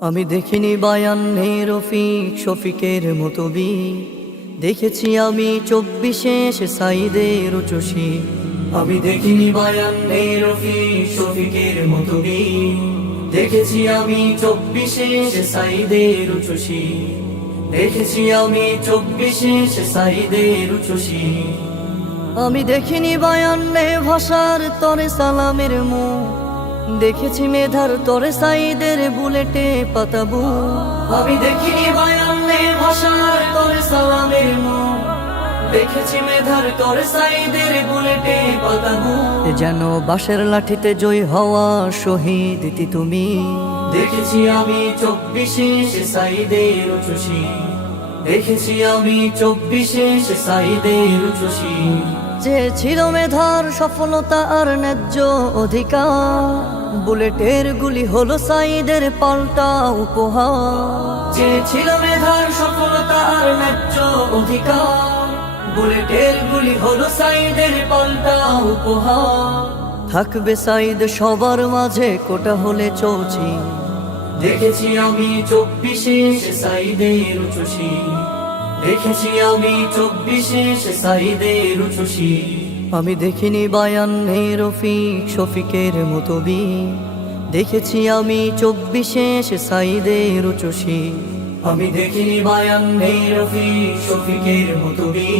আমি দেখিনি বায়ান্নে রফিক শফিকের মতো বি, দেখেছি আমি 24 সাইদের উচুশি। আমি দেখিনি বায়ান্নে রফিক শফিকের মতো বি, দেখেছি আমি 24 সাইদের উচুশি। দেখেছি আমি 24 সাইদের উচুশি। আমি দেখিনি বায়ান্নে ভাষার তরে সালামের মুখ, দেখেছি মেধার তরে সাইদের বুলেটে পাতাবু। আমি দেখিনি বায়ান্নে ভাষার তরে সালামের মুখ, দেখেছি মেধার তরে সাইদের বুলেটে পাতাবু। যেন বাঁশের লাঠিতে জয় হওয়া শহীদ তুমি। দেখেছি আমি 24 সাইদের উচুশি। দেখেছি আমি 24 সাইদের উচুশি। যে ছিল মেধার সফলতা আর ন্যায্য অধিকার, বুলেটের গুলি হলো সাইদের পাল্টা উপহার। যে ছিল মেধার সফলতা আর ন্যায্য অধিকার, বুলেটের গুলি হলো সাইদের পাল্টা উপহার। থাকবে সাইদ সবার মাঝে কোটা হলে চৌচি। দেখেছি আমি 24 সাইদের উচুশি। দেখেছি আমি 24 সাইদের উচুশি। আমি দেখিনি বায়ান্নে রফিক শফিকের মতো বি, দেখেছি আমি 24 সাইদের উচুশি। আমি দেখিনি বায়ান্নে রফিক শফিকের মতো বি,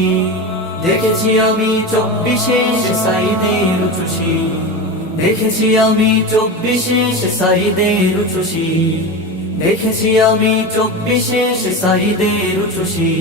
দেখেছি আমি 24 সাইদের উচুশি। দেখেছি আমি 24 সাইদের উচুশি। দেখেছি আমি 24 সাইদের উচুশি।